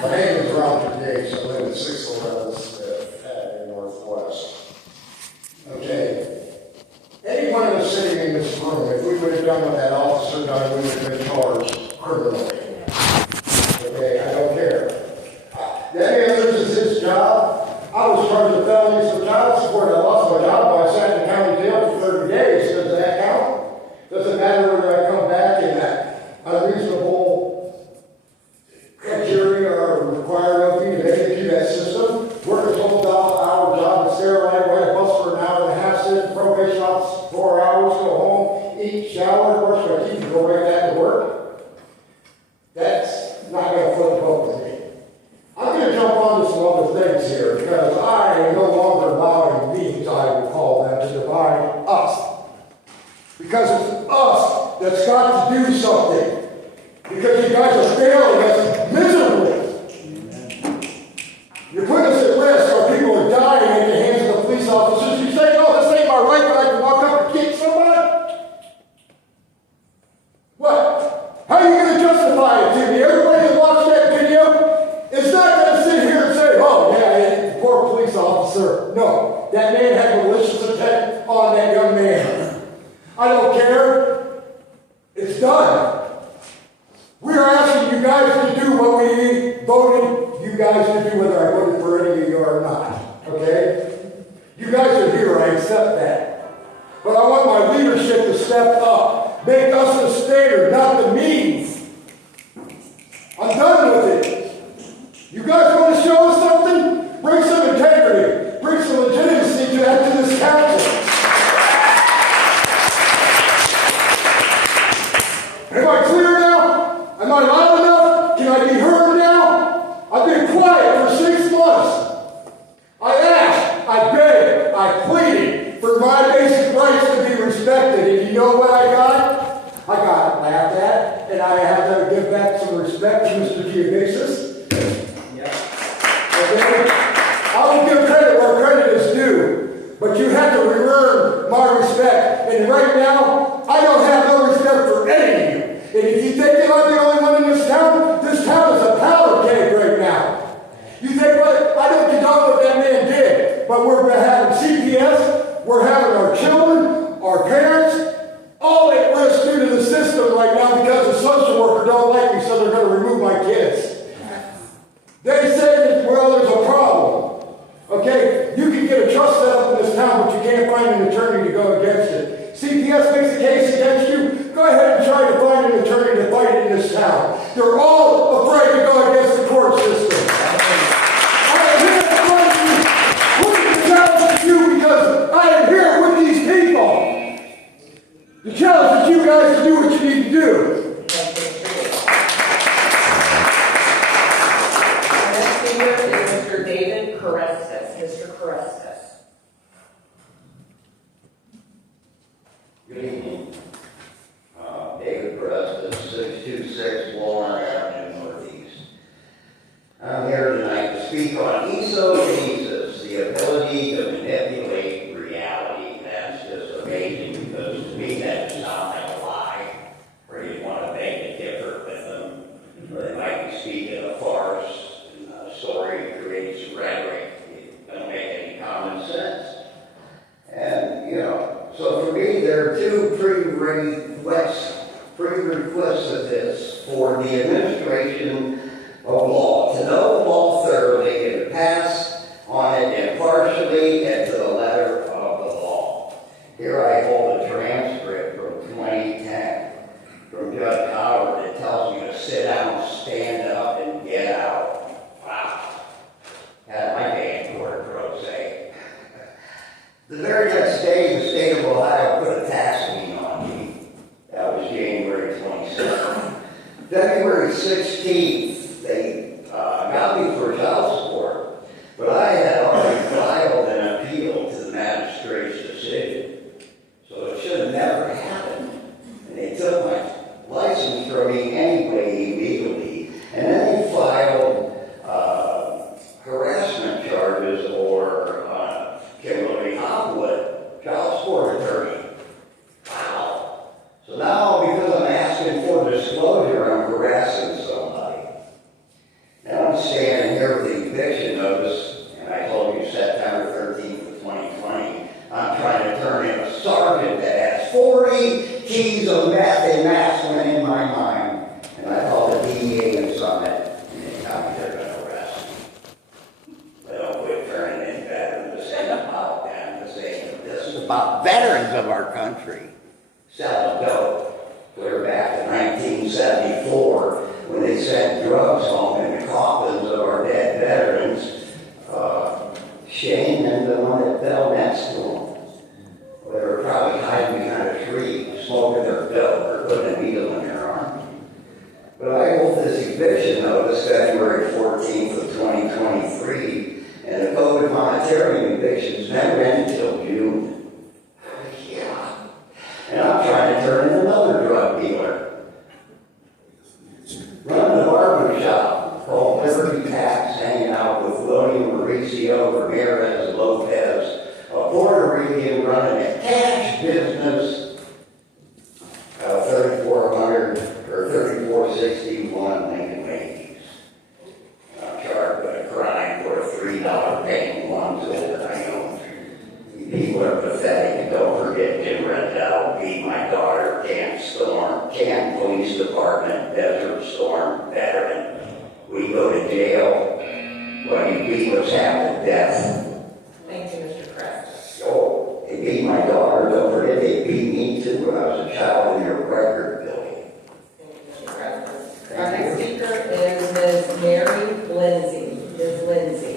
My name is Roger Gates. I live at 611 Smith Avenue Northwest. Okay. Anyone that's sitting in this room, if we would have done what that officer done, we would have been charged criminally. Okay, I don't care. That man loses his job. I was charged with felonies for child support. I lost my job when I sat in the county jail for 30 days. Does that count? Doesn't matter whether I come back in that unreasonable criteria are required of me to make it through that system. Work a 12-hour job and stay right away, bus for an hour and a half, sit in probation office 4 hours, go home, eat, shower, brush my teeth, and go right back to work. That's not going to flip the boat with me. I'm going to jump onto some other things here because I am no longer allowing meetings, I would call them, to divide us. Because it's us that's got to do something. Because you guys are failing us miserably. You're putting us at risk. Our people are dying at the hands of the police officers. You say, oh, this ain't my right, but I can walk up and kick somebody? What? How are you going to justify it to me? Everybody that watched that video is not going to sit here and say, oh, yeah, the poor police officer. No, that man had malicious intent on that young man. I don't care. It's done. We are asking you guys to do what we voted you guys to do, whether I voted for any of you or not. Okay? You guys are here, I accept that. But I want my leadership to step up. Make us the standard, not the means. I'm done with it. You guys want to show us something? Bring some integrity. Bring some legitimacy to this council. Am I clear now? Am I loud enough? Can I be heard now? I've been quiet for 6 months. I asked, I begged, I pleaded for my basic rights to be respected. And you know what I got? I got laughed at, and I have to give back some respect to Mr. Giabasis. Yep. Okay? I will give credit where credit is due, but you have to earn my respect. And right now, I don't have no respect for any of you. And if you think that I'm the only one in this town is a powder keg right now. You think, well, I don't condone what that man did, but we're having CPS, we're having our children, our parents, all at risk due to the system right now because the social worker don't like me, so they're going to remove my kids. They say that, well, there's a problem. Okay, you can get a trust set up in this town, but you can't find an attorney to go against it. CPS makes a case against you, go ahead and try to find an attorney to fight it in this town. They're all afraid to go against the court system. I am here to fight you, looking to challenge you because I am here with these people. The challenge is you guys to do what you need to do. Our next speaker is Mr. David Carestas. Mr. Carestas. Good evening. David Preston, 626 Walnut Avenue Northeast. I'm here tonight to speak on esogenesis, the ability to manipulate reality. That's just amazing because to me that does not like a lie, or you want to beg to differ with them. Or they might be speaking a farce, and a story creates rhetoric. It doesn't make any common sense. And, so for me, there are two prerequisites for the administration of law. To know the law thoroughly and to pass on it impartially and to the letter of the law. Here I hold a transcript from 2010 from Judge Howard that tells you to sit down, stand up, and get out. Wow. Had my day in court, pro se. The very next day, the state of Ohio put a tax lien on me. That was January 27th. February 6th country, selling dope. Clear back to 1974, when they sent drugs home in the coffins of our dead veterans. Shane and the one that fell next to them. Well, they were probably hiding behind a tree, smoking their dope or putting a needle in their arm. But I hold this eviction notice February 14th of 2023, and the code of monetary evictions never end until June. Yeah. And I'm trying to turn in another drug dealer. Running a barber shop called Liberty Tax, hanging out with William Mauricio Ramirez Lopez, a Puerto Rican running a cash business, 3400 or 3461 Lincoln Ladies. I'm charged with a crime for a $3 paying one tool that I own. People are pathetic, and don't forget Jim Rendell beat my daughter, Canton Police Department, Desert Storm veteran. We go to jail when he beat us half to death. Thank you, Mr. Crest. Oh, they beat my daughter, don't forget they beat me too when I was a child in your record building. Thank you, Mr. Crest. Our next speaker is Ms. Mary Lindsay. Ms. Lindsay.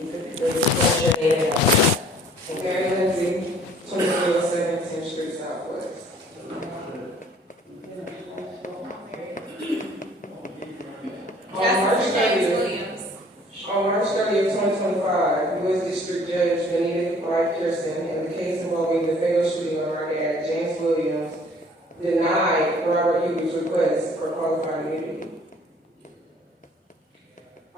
You could please state your name and address. Mary Lindsay, 2307 10th Street Southwest. On March 30th, 2025, U.S. District Judge Benita White Pearson, in the case involving the fatal shooting of our dad, James Williams, denied Robert Huber's request for qualified immunity.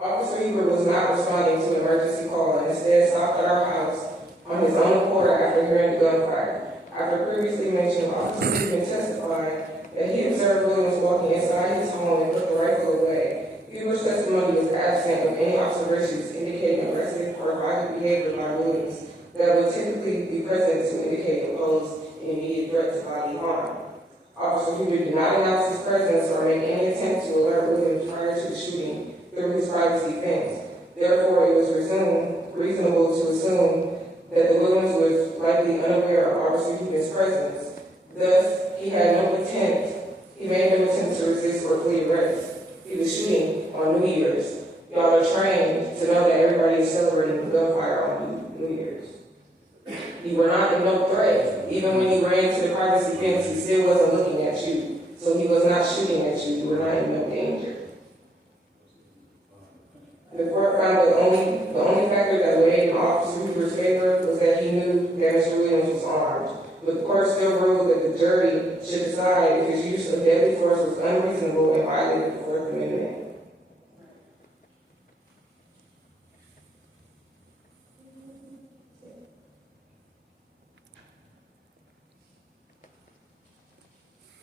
Officer Huber was not responding to an emergency call and instead stopped at our house on his own accord after hearing the gunfire. After previously mentioned, Officer Huber testified that he observed Williams walking inside his home and put the rifle away. Huber's testimony is absent of any observations indicating aggressive or violent behavior by Williams that would typically be present to indicate or pose an immediate threat to bodily harm. Officer Huber did not announce his presence or make any attempt to alert Williams prior to the shooting through his privacy fence. Therefore, it was reasonable to assume that the Williams was likely unaware of Officer Huber's presence. Thus, he made no attempt to resist or flee arrest. He was shooting on New Year's. Y'all are trained to know that everybody is celebrating the gunfire on New Year's. You were not in no threat. Even when you ran to the privacy fence, he still wasn't looking at you. So he was not shooting at you. You were not in no danger. The court found that the only factor that weighed in Officer Huber's favor was that he knew that Mr. Williams was armed. But the court still ruled that the jury should decide if his use of deadly force was unreasonable and violated the Fourth Amendment.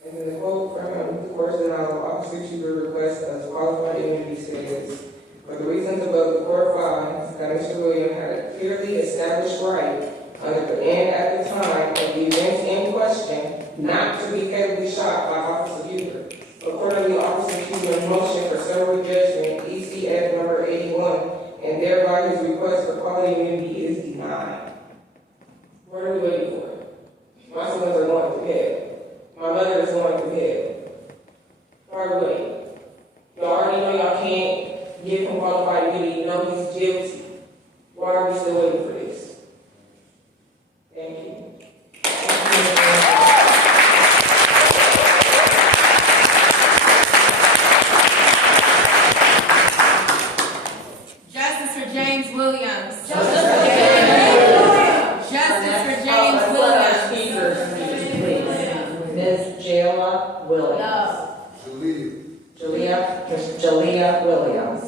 And then the quote from the court's denial of Officer Huber's request of qualified immunity says, "For the reasons above, the court finds that Mr. Williams had a clearly established right under and at the time of the events in question not to be fatally shot by Officer Huber. Accordingly, Officer Huber's motion for summary judgment, ECF number 81, and thereby his request for qualified immunity is denied." What are we waiting for? My sons are going to hell. My mother is going to hell. Why are we waiting? Y'all already know y'all can't give him qualified immunity. You know he's guilty. Why are we still waiting for this? Thank you. Justice for James Williams. Justice for James Williams. Justice for James Williams. Ms. Jayla Williams. No. Ms. Jalea Williams.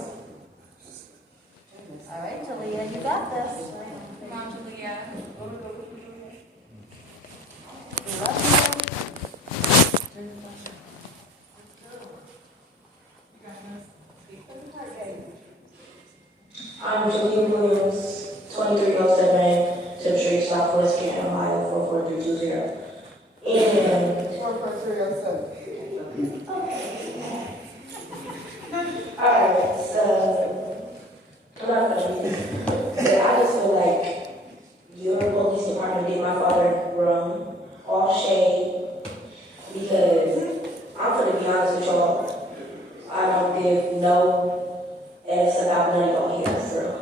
All right, Jalea, you got this. Come on, Julia. I'm Jalea Williams, 2307 10th Street, Southwest, Canton, Ohio, 44320. And 44307. Alright, so I'm not gonna I just feel like with no S about none of y'all here, for real.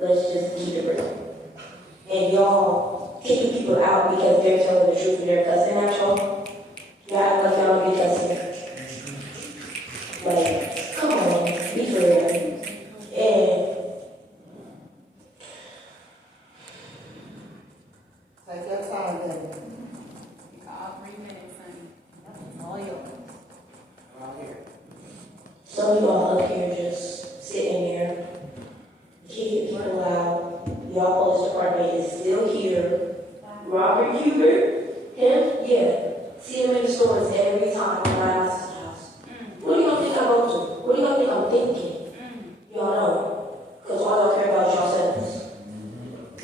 Let's just keep it real. And y'all kicking people out because they're telling the truth and they're cussing at y'all. Y'all act like y'all don't be cussing. Like, come on, be for real. And Take your time, then. You got all 3 minutes, honey. That's all yours. some of y'all up here just sitting there, kicking people out. Y'all police department is still here. Robert Hubert, him, yeah. See him in the stores every time when I ask his house. What do y'all think I'm up to? What do y'all think I'm thinking? Y'all know. Because all y'all care about is yourselves.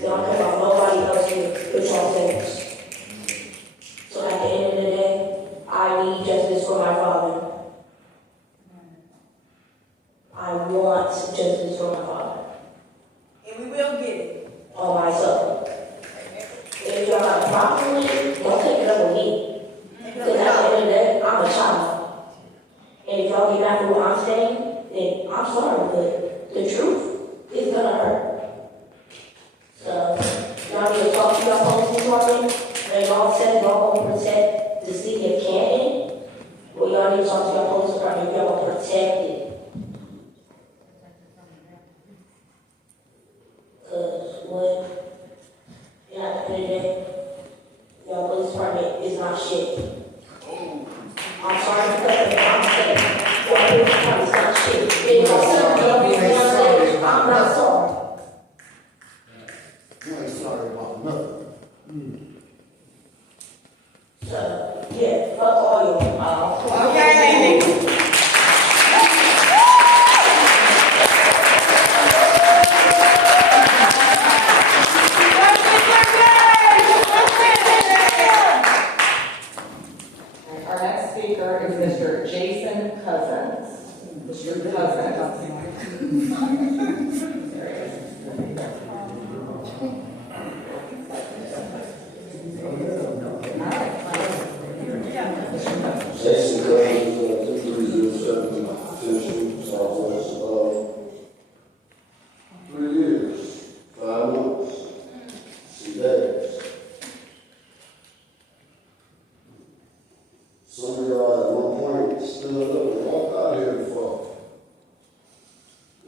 Y'all don't care about nobody else here but yourselves. So at the end of the day, I need justice for my father. I want justice for my father. And we will get it. On myself. If y'all got a problem with it, don't take it up with me. Because at the end of the day, I'm a child. And if y'all get mad for what I'm saying, then I'm sorry, but the truth is gonna hurt. So, y'all need to talk to y'all police department, and y'all said y'all gonna protect the city of Canton. Well, y'all need to talk to y'all police department if y'all gonna protect it. Cause what, and at the end of the day, y'all police department is not shit. I'm sorry to cut it, I'm saying, y'all police department is not shit. If y'all say y'all be downstairs, I'm not sorry. You ain't sorry about nothing. So, yeah, fuck all y'all. Okay. Our next speaker is Mr. Jason Cousins. Mr. Cousins. There he is. Jason Cummings, 2307, Canton, Southwest of 3 years, 5 months, 2 days. Some of y'all at one point stood up and walked out here before.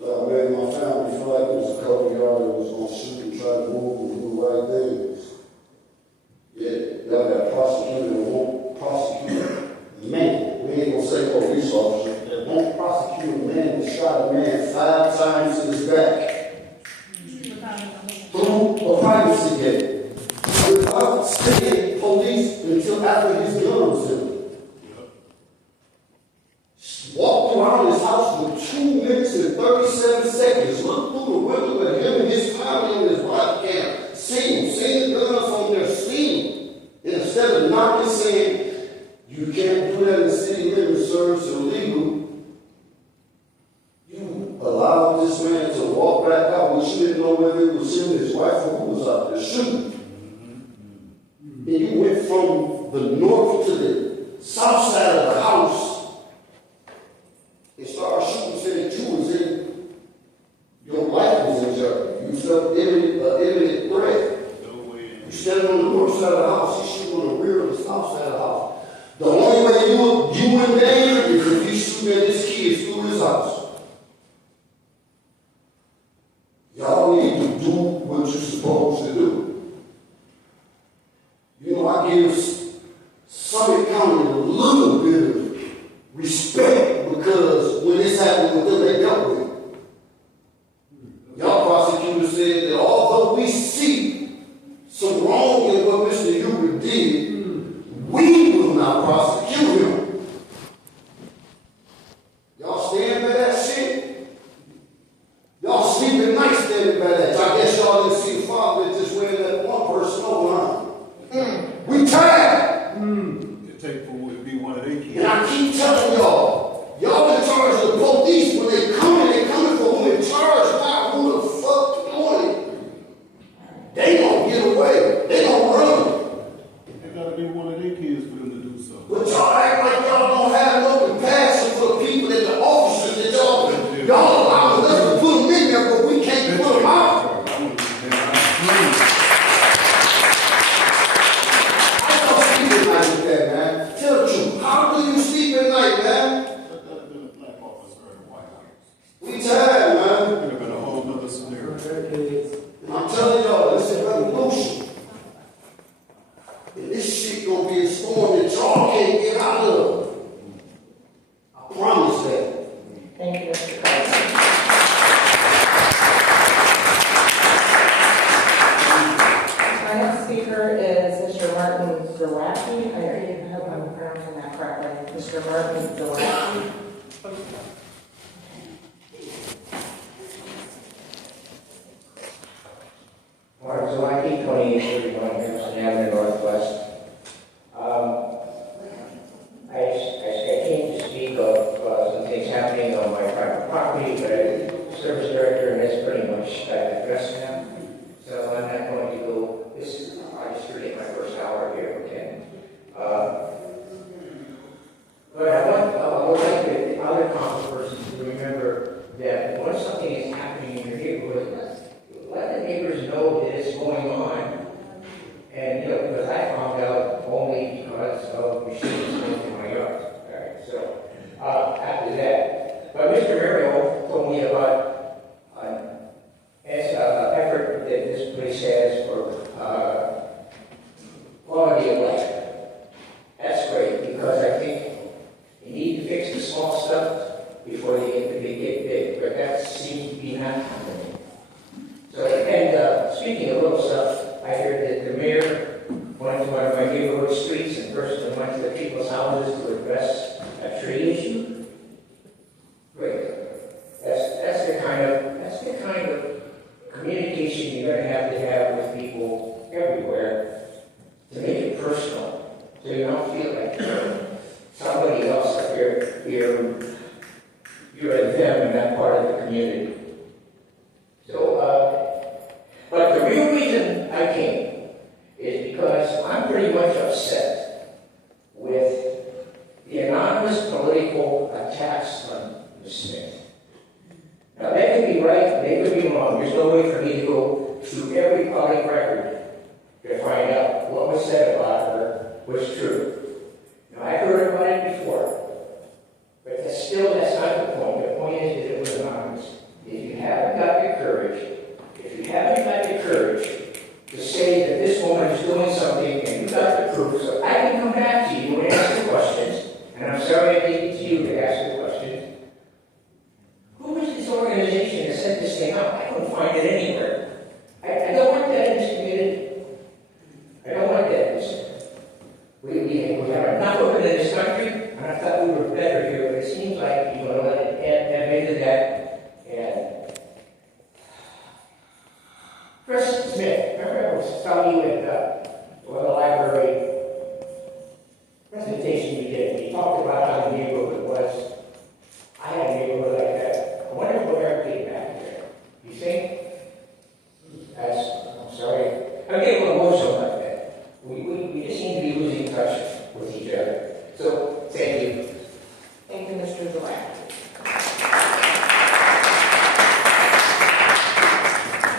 Y'all made my family feel like there was a couple of y'all that was gonna shoot and try to move and do the right things. Yeah, y'all got prosecuted and won't prosecute. Man, we ain't gonna say police officer that won't prosecute a man that shot a man 5 times in his back through a privacy gate without sending police until after his gun was in. Walked around his house with 2 minutes and 37 seconds. Looked through the window at him and his family and his wife cam. Seen the guns on their scene. And instead of knocking, saying, "You can't do that in the city limits, sir, it's illegal," you allowed this man to walk back out, which you didn't know whether it was him and his wife or who was out there shooting. And you went from the north to the south side of the house and started shooting, saying that you was in, your life was in jeopardy. You felt imminent threat. You standing on the north side of the house, you shoot on the rear of the south side of the house. The only way you in danger is if you shoot at this kid through his house. Y'all need to do what you're supposed to do. You know, I give Summit County a little bit of respect because when this happened with them, they dealt with it. Y'all prosecutors said that although we see some wrong in what Mr. Hubert did, we will not prosecute him. Y'all stand by that shit? Y'all sleep at night standing by that. I guess y'all didn't see the father that just ran that one person over, huh? We tired. It take for it to be one of their kids. And I keep telling y'all in charge of the police when they come in We tired, man. Could have been a whole nother scenario. And I'm telling y'all, this is a revolution. And this shit gonna be a storm that y'all can't get out of. I promise that. Thank you, Mr. Carson. Our next speaker is Mr. Martin Zawacki. I hope I'm pronouncing that correctly. Mr. Martin Zawacki. Martin Zawacki, 2831 Harrison Avenue Northwest. I came to speak of some things happening on my private property, but I'm service director, and that's pretty much addressed them. So I'm not going to go, I just forget my first hour here, okay? But I would like the other council persons to remember that when something is happening in your neighborhood, let the neighbors know that it's going on. And, because I found out only because of machines going in my yard. All right, so, after that. But Mr. Merrill told me about an effort that this place has for quality of life. That's great, because I think you need to fix the small stuff before they get big. But that seems to be not happening. So, and speaking of little stuff, I heard that the mayor went to one of my neighborhood streets and personally went to the people's houses to address a tree issue. Great. That's the kind of communication you're going to have with people everywhere to make it personal, so you don't feel like you're somebody else, like you're a them in that part of the community. So, but the real reason I came is because I'm pretty much upset with the anonymous political attacks on Ms. Smith. Now, they could be right, they could be wrong. There's no way for me to go through every public record to find out what was said about her was true. Now, I heard about it before, but that's not the point. The point is that it was anonymous. If you haven't got the courage to say that this woman is doing something and you got the proof, so I can come back to you and ask the questions, and I'm sorry I gave it to you to ask the questions. Who is this organization that set this thing up? I don't find it anywhere. I don't want that in this community. I don't want that in this. We have enough of it in this country, and I thought we were better here, but it seems like you're going to let it add into that. And Chris Smith, remember I was telling you at the library presentation you did, you talked about how the neighborhood was. I had a neighborhood like that. I wonder what ever came back there. You think? I'm sorry. I'm getting a little emotional like that. We just seem to be losing touch with each other. So, thank you. Thank you, Mr. Zawacki.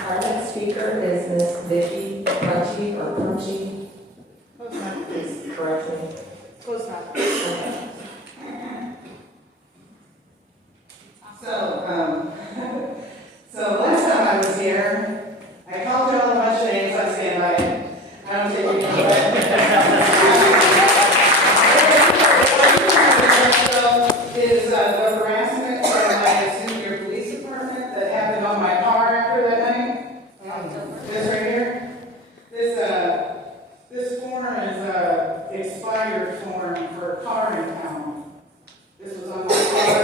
Our next speaker is Miss Vicky Punchy or Punchy. Please correct me. Close enough. Okay. So last time I was here, I called you all a bunch of names, I stand by it. I don't take any credit. Is the harassment from my senior police department that happened on my car after that night. This right here. This form is expired form for a car impound. This was on my car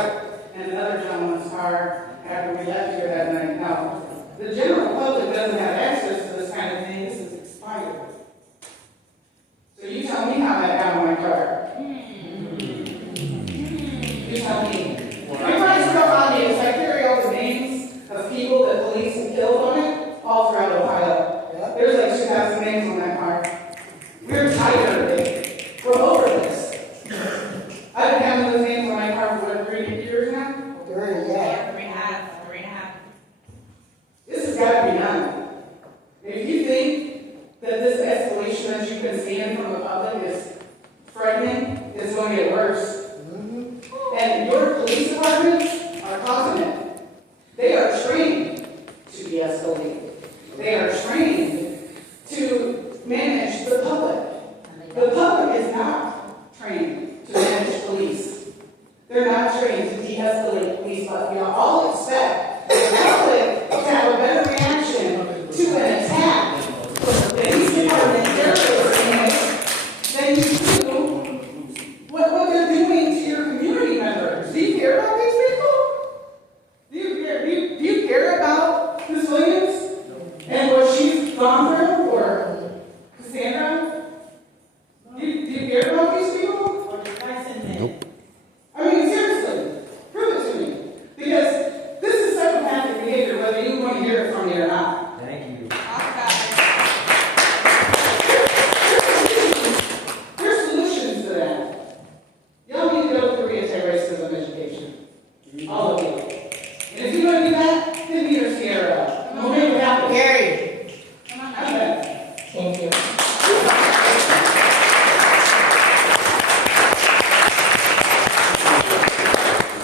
and another gentleman's car after we left here that night. Now, the general public doesn't have access to this kind of thing. This is expired. So you tell me how that got on my car. You tell me. My car's still on me. I carry all the names of people that police have killed on it all throughout Ohio. There's like 2,000 names on that car. We're tired of it. We're over this. I've been having those names on my car for what, 3 years now? Yeah, 3.5. This has got to be done. If you think that this escalation that you've been seeing from the public is frightening, it's going to get worse. And your police departments are causing it. not trained to de-escalate police violence. We all expect the public to have a better reaction to an attack with the police department than you do what they're doing to your community members. Do you care about these people? Do you care about Ms. Williams and what she's gone through, or Cassandra? Do you care about these people? I mean, seriously, prove it to me. Because this is psychopathic behavior, whether you want to hear it from me or not. Thank you. There's solutions to that. Y'all need to go through anti-racism education. All of you. And if you want to do that, then be your Sierra. We'll make it happen. Gary. Come on, I'm done. Thank you.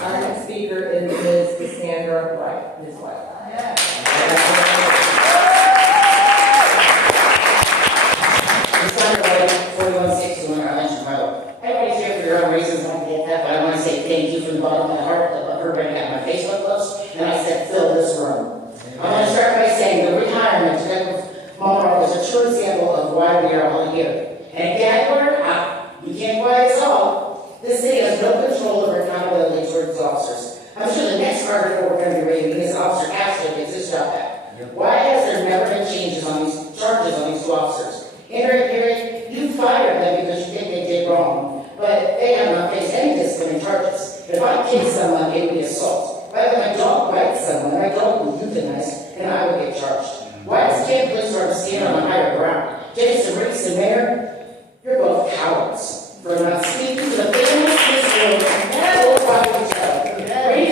Our next speaker is Ms. Cassandra White, Ms. White. Cassandra White, 4161 Arlington Road. Everybody's here for their own reasons, I get that, but I want to say thank you from the bottom of my heart. I love everybody got my Facebook post, and I said, fill this room. I want to start by saying the retirement of Monroe is a true example of why we are all here. And again, we can't quiet us all. This city has no control over accountability towards its officers. I'm sure the next article we're going to be reading is Officer Ashley gets his job back. Why has there never been changes on these charges on these two officers? Henry, you fired them because you think they did wrong, but they have not faced any disciplinary charges. If I kick someone, it would be assault. If I let my dog bite someone, my dog will euthanize, and I would get charged. Why does Canton Police Department stand on a higher ground? Jason Riggs and Mayor, you're both cowards for not speaking to the families in this room and all about each other. Read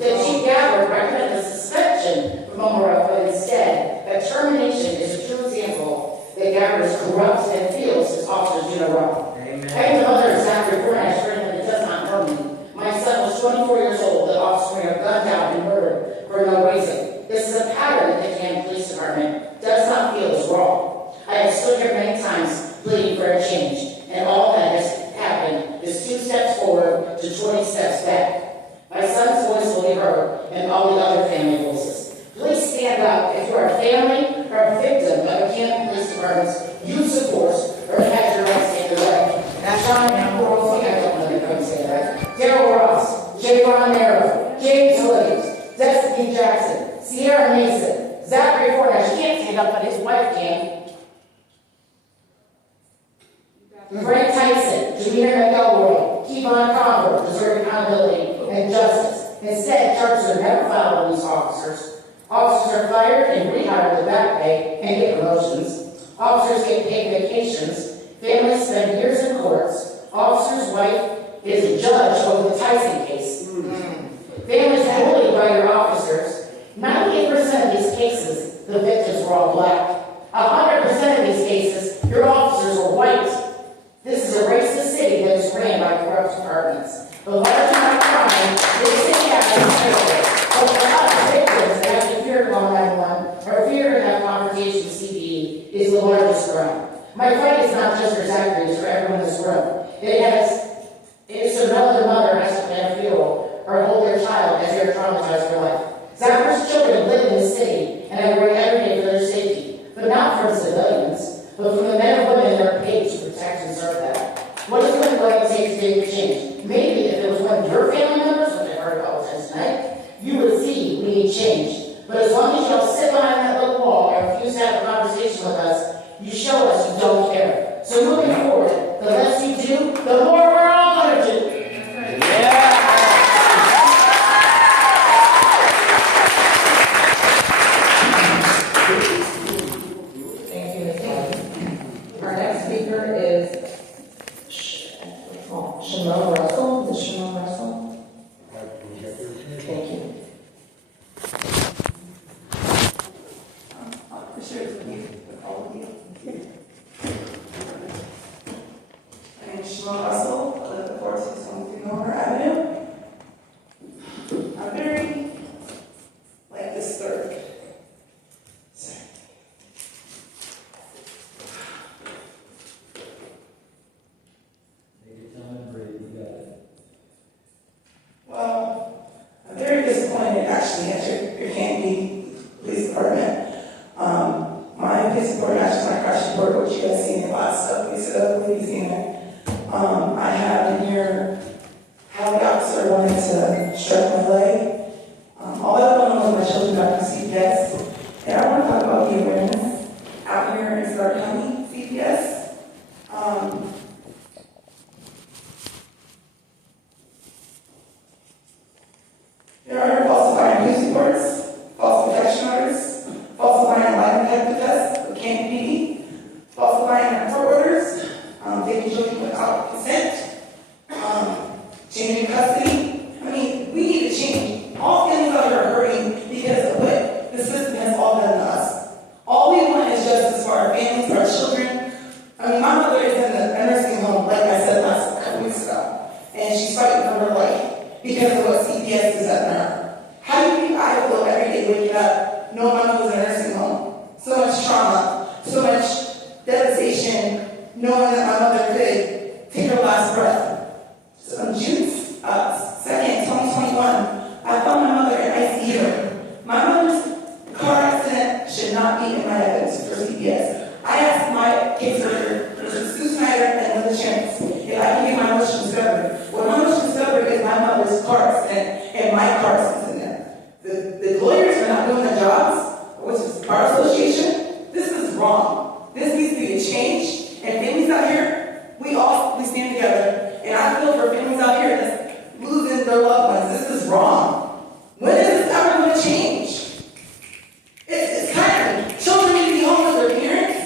that she gathered recommended a suspension from Omarosa, but instead, that termination is a true example that Gabbard is corrupt and feels his officers do no wrong. Amen. I am the mother of Zachary Furnash, and it does not hurt me. My son was 24 years old, the officer were gunned down and murdered for no reason. This is a pattern that the Canton Police Department does not feel is wrong. I have stood here many times pleading for a change, and all that has happened is 2 steps forward to 20 steps back. My son's voice will be heard, and all the other family voices. Please stand up if you are a family or a victim of the Canton Police Department's use of force or have had your rights taken away. Now, John Ambrose, I don't know if I'm saying that. Darryl Ross, Javon Arrow, James Williams, Destiny Jackson, Sierra Mason, Zachary Fornash. He can't stand up, but his wife can. Frank Tyson, Jameer McElroy, Kevon Conver deserve accountability and justice. Instead, charges are never filed on these officers. Officers are fired and rehired with back pay and get promotions. Officers get paid vacations. Families spend years in courts. Officer's wife is a judge over the Tyson case. Families bullied by your officers. 98% of these cases, the victims were all black. 100% of these cases, your officers were white. This is a racist city that is ran by corrupt departments. The large amount of crime this city has is terrible. But for us, victims that have to fear call 911 or fear to have confrontation with CPE is the largest crime. My fight is not just for Zachary, it's for everyone in this room. It's so no other mother has to plan a funeral or hold their child as they are traumatized for life. Zachary's children live in the city, and I worry every day for their safety, but not for the civilians, but for the men and women that are paid to protect and serve them. What is it going to take today to change? Maybe if it was one of your family members, which I've heard about tonight, you would see we need change. But as long as y'all sit behind that little wall and refuse to have a conversation with us, you show us you don't care. So moving forward, the less you do, the more we're all going to do. Thank you, Ms. White. Our next speaker is Shimon Russell. Is it Shimon Russell? Thank you. For sure, it's with all of you. actually at your Canton Police Department. My police report matches my crash report, which you guys see in a lot of stuff. We set up Louisiana. I have in here how the officer wanted to strike my leg. All that going on with my children got from CPS. And I want to talk about the awareness out here in Stark County, CPS. There are falsifying news reports, false protection orders, falsifying life detector tests with Canton PD, falsifying court orders, taking children without consent, changing custody. I mean, we need to change. All families out here are hurting because of what the system has all done to us. All we want is justice for our families, for our children. I mean, my mother is in a nursing home, like I said last couple weeks ago, and she's fighting for her life because of what CPS has done to her. How do you think I feel every day waking up, knowing my mother's in a nursing home? So much trauma, so much devastation, knowing that my mother could take her last breath. So on June 2nd, 2021, I found my mother in ICU. My mother's car accident should not be in my evidence for CPS. I asked my caseworker, Sue Snyder and Linda Chance, if I can get my motion discovery. Well, my motion discovery is my mother's car accident and my car accident. The lawyers are not doing their jobs, which is Bar Association. This is wrong. This needs to be a change. And families out here, we stand together. And I feel for families out here that's losing their loved ones. This is wrong. When is this ever going to change? It's tiring. Children need to be home with their parents.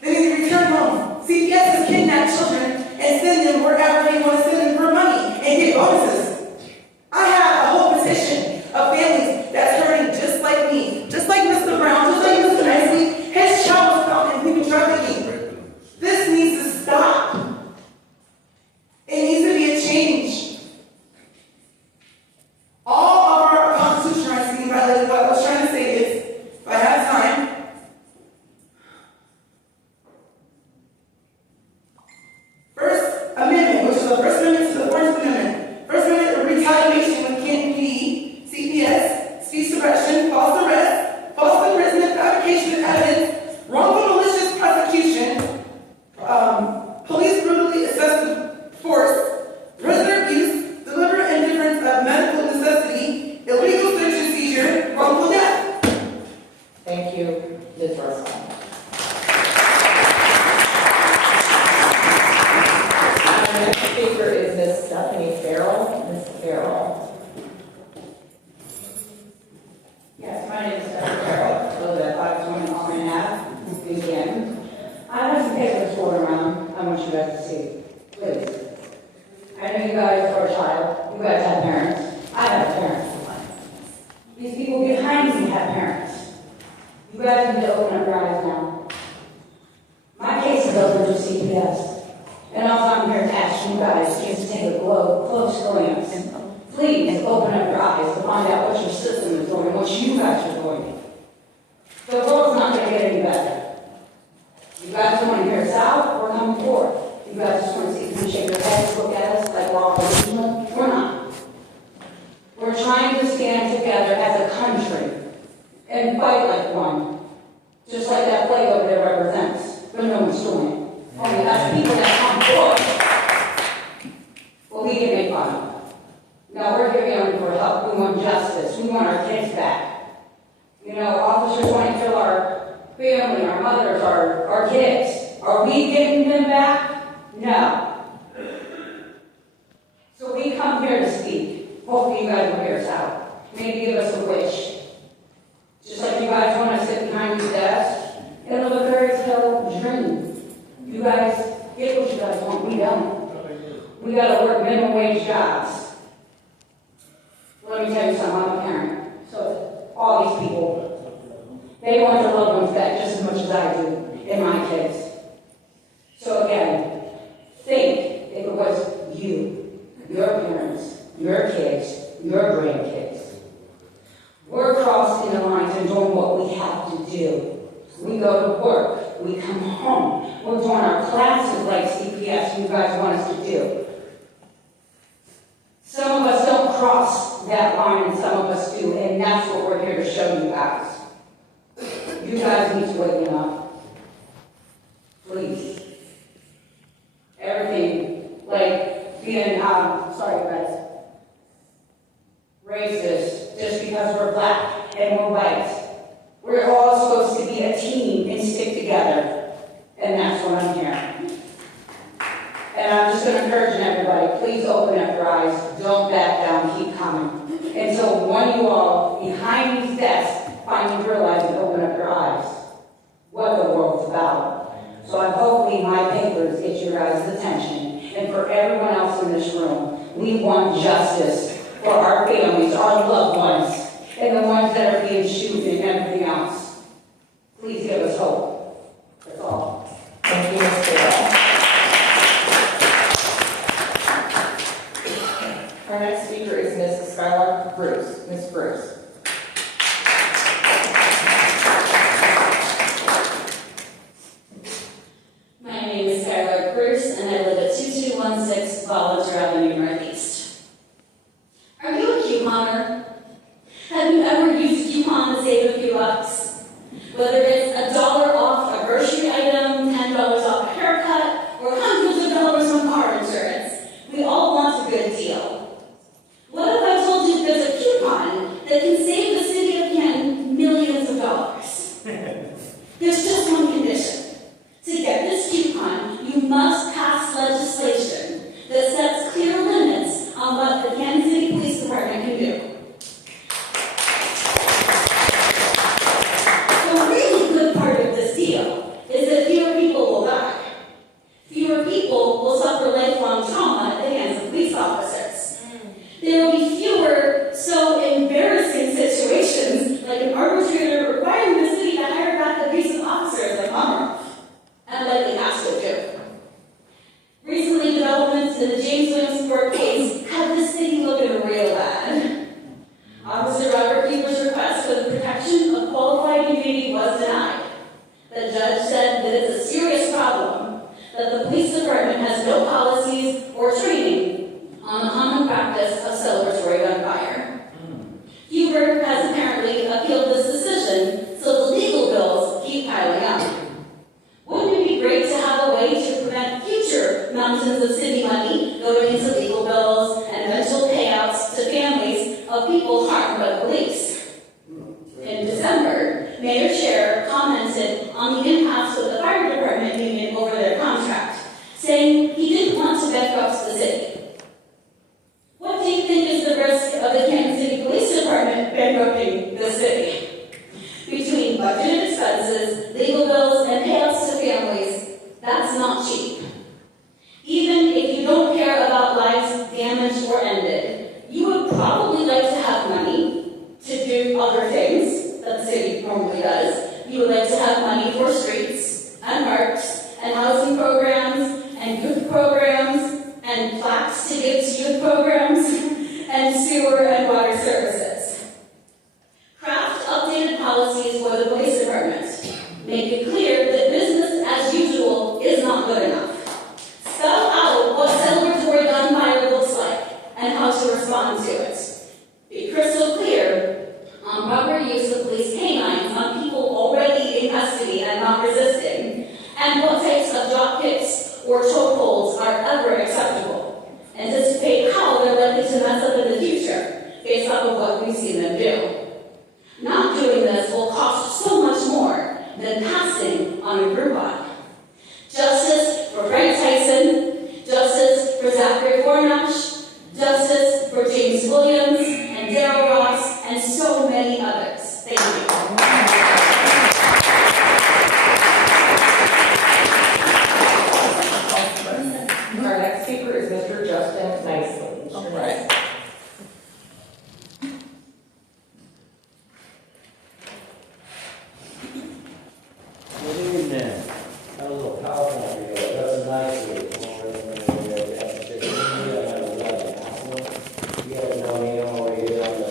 They need to return home. CPS has kidnapped children and send them wherever they want to send them for money and get bonuses. I have a whole petition of families that's hurting just like me, just like Mr. Brown, just like Mr. Nicely. His child was found in people trafficking. This needs to stop. It needs to be a change. All of our Constitution rights being violated. What I was trying to say is, if I have time, First Amendment, which is the First Amendment to the 14th Amendment. First Amendment of retaliation with Canton PD, CPS, speech suppression, false arrest, false imprisonment, fabrication of evidence, wrongful malicious prosecution, police brutally excessive force, prisoner abuse, deliberate indifference of medical necessity, illegal search and seizure, wrongful death. Thank you, Ms. Russell. Our next speaker is Ms. Stephanie Farrell. Ms. Farrell. Yes, my name is Stephanie Farrell. I live at 520 Almond Ave, in Canton. I have some papers floating around I want you guys to see. Please. I know you guys are a child. You guys have parents. I have parents. These people behind me have parents. You guys need to open up your eyes now. My case is open to CPS. And also I'm here to ask you guys just to take a close glance. Please open up your eyes to find out what your system is doing, what you guys are doing. The world's not going to get any better. You guys don't want to hear us out or come forward. You guys just want to see and shake your heads, look at us like we're all delusional. We're not. We're trying to stand together as a country and fight like one. Just like that flag over there represents. But no one's doing it. Only us people that come forward. Well, we get made fun of. Now we're here only for help. We want justice. We want our kids back. You know, officers want to kill our family, our mothers, our kids. Are we getting them back? No. So we come here to speak. Hopefully you guys will hear us out. Maybe give us a wish. Just like you guys want to sit behind your desk and live a fairy tale dream. You guys get what you guys want. We don't. We got to work minimum wage jobs. Let me tell you something. I'm a parent. So all these people, they want their loved ones back just as much as I do in my case. So again, think if it was you, your parents, your kids, your grandkids. We're crossing the lines and doing what we have to do. We go to work. We come home. We're doing our classes like CPS you guys want us to do. Some of us don't cross that line, and some of us do, and that's what we're here to show you guys. You guys need to waken up. Please. Everything, like being, sorry guys, racist, just because we're black and we're white. We're all supposed to be a team and stick together, and that's what I'm hearing. And I'm just going to encourage everybody, please open up your eyes, don't back down, keep coming. Until one of you all behind these desks finally realize and open up your eyes what the world's about. So I hopefully my papers get your guys' attention. And for everyone else in this room, we want justice for our families, our loved ones, and the ones that are being shooted and everything else. Please give us hope. That's all. Thank you, Ms. Carroll. Our next speaker is Ms. Skylar Bruce. Ms. Bruce. My name is Skylar Bruce, and I live at 2216 Volunteer Avenue Northeast. Are you a couponer? Have you ever used a coupon to save a few bucks? Whether it's $1 off a grocery item, $10 off a haircut, or hundreds of dollars on car insurance, we all want a good deal. What if I told you there's a coupon that can save the city of Canton millions of dollars? There's just one condition. To get this coupon, you must pass legislation that sets clear limits on what the Canton City Police Department can do. The really good part of this deal is that fewer people will die. Fewer people will suffer lifelong trauma at the hands of police officers. There will be fewer so embarrassing situations, like an arbitrator requiring the city to hire back abusive officers like Monroe, and likely has to do. Recently, developments in the James Williams court case have the city looking real bad. Officer Robert Keeper's request for the protection of qualified immunity was denied. The judge said that it's a serious problem, that the police department has no policies or training on the common practice of celebratory gunfire. Keeper has apparently appealed this decision, so the legal bills keep piling up. Wouldn't it be great to have a way to prevent future mountains of city money going into legal bills and eventual payouts to families of people harmed by the police? In December, Mayor Scher commented on the impasse with the fire department union over their contract, saying he didn't want to bankrupt the city. What do you think is the risk of the Canton City Police Department bankrupting the city? Between budgeted expenses, legal bills, and payouts to families, that's not cheap. Even if you don't care about lives damaged or ended, you would probably like to have money to do other things that the city normally does. You would like to have money for streets, and parks, and housing programs, and youth programs, and plaques to give to youth programs, and sewer and water services. Craft updated policies for the police department. Make it clear that business as usual is not good enough. Spell out what celebratory gunfire looks like and how to respond to it. Be crystal clear on proper use of police canines on people already in custody and not resisting, and what types of drop kicks or chokeholds are ever acceptable. Anticipate how they're likely to mess up in the future based off of what we've seen them do. Not doing this will cost so much more than passing on a Groupon. Justice for Frank Tyson, justice for Zachary Fornash, justice for James Williams and Darryl Ross, and so many others. Thank you. Our next speaker is Mr. Justin Nicely. All right. Good evening. That was a PowerPoint video. That's nicely. You guys know me, I'm over here on the,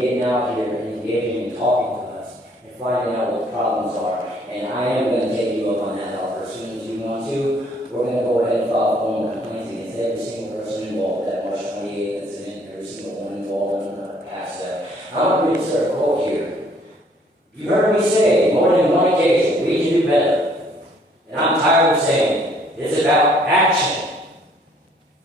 getting out here and engaging and talking to us and finding out what the problems are. And I am going to take you up on that offer as soon as you want to. We're going to go ahead and file formal complaints against every single person involved with that March 28th incident, every single one involved in past that. I'm going to start a quote here. You heard me say more than one occasion, we can do better. And I'm tired of saying it. It's about action.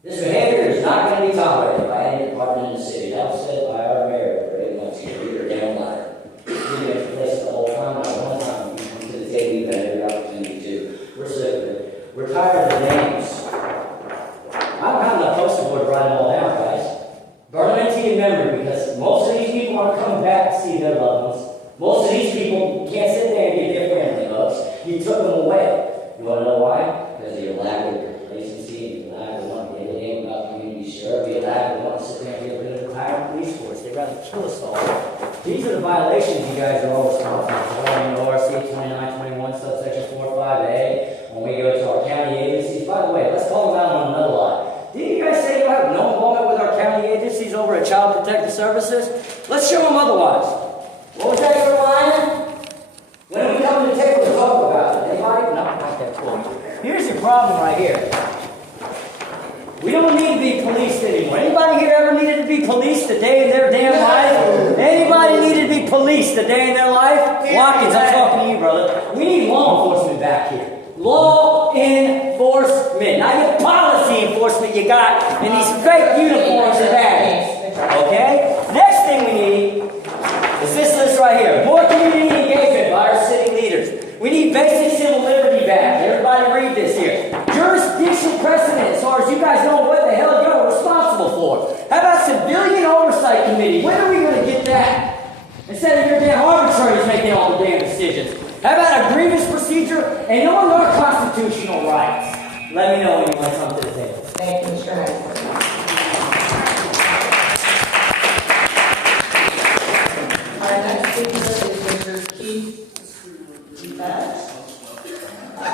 This behavior is not going to be tolerated by any department in the city. That was said by our mayor for 8 months ago. We were down ladder. We've been in place the whole time. Not one time we come to the table, we've had every opportunity to. We're sick of it. We're tired of the names. I don't have enough poster board to write them all down, guys. Burn them into your memory, because most of these people aren't coming back to see their loved ones. Most of these people can't sit there and get their family hugs. You took them away. You want to know why? Because of your lack of complacency, your lack of wanting to get in about community service, your lack of wanting to sit there and get rid of the entire police force. They'd rather kill us all. These are the violations you guys are all responsible for. In ORC 2921, subsection 45A, when we go to our county agencies. By the way, let's call them out on another lie. Didn't you guys say you have no involvement with our county agencies over at Child Protective Services? Let's show them otherwise. What was that you were lying? When are we coming to table to talk about it? Anybody? No, not that cool. Here's your problem right here. We don't need to be policed anymore. Anybody here ever needed to be policed a day in their damn life? Anybody needed to be policed a day in their life? Watkins, I'm talking to you, brother. We need law enforcement back here. Law enforcement. Not your policy enforcement you got in these fake uniforms and badges. Okay? Next thing we need is this list right here. More community engagement by our city leaders. We need basic civil liberty back. Everybody read this here. Jurisdiction precedent, as far as you guys know what the hell you're responsible for. How about civilian oversight committee? When are we going to get that? Instead of your damn arbitraries making all the damn decisions. How about a grievance procedure and knowing our constitutional rights? Let me know when you want something to the table. Thank you, Mr. Knight. Our next speaker is Mr. Keith Bass.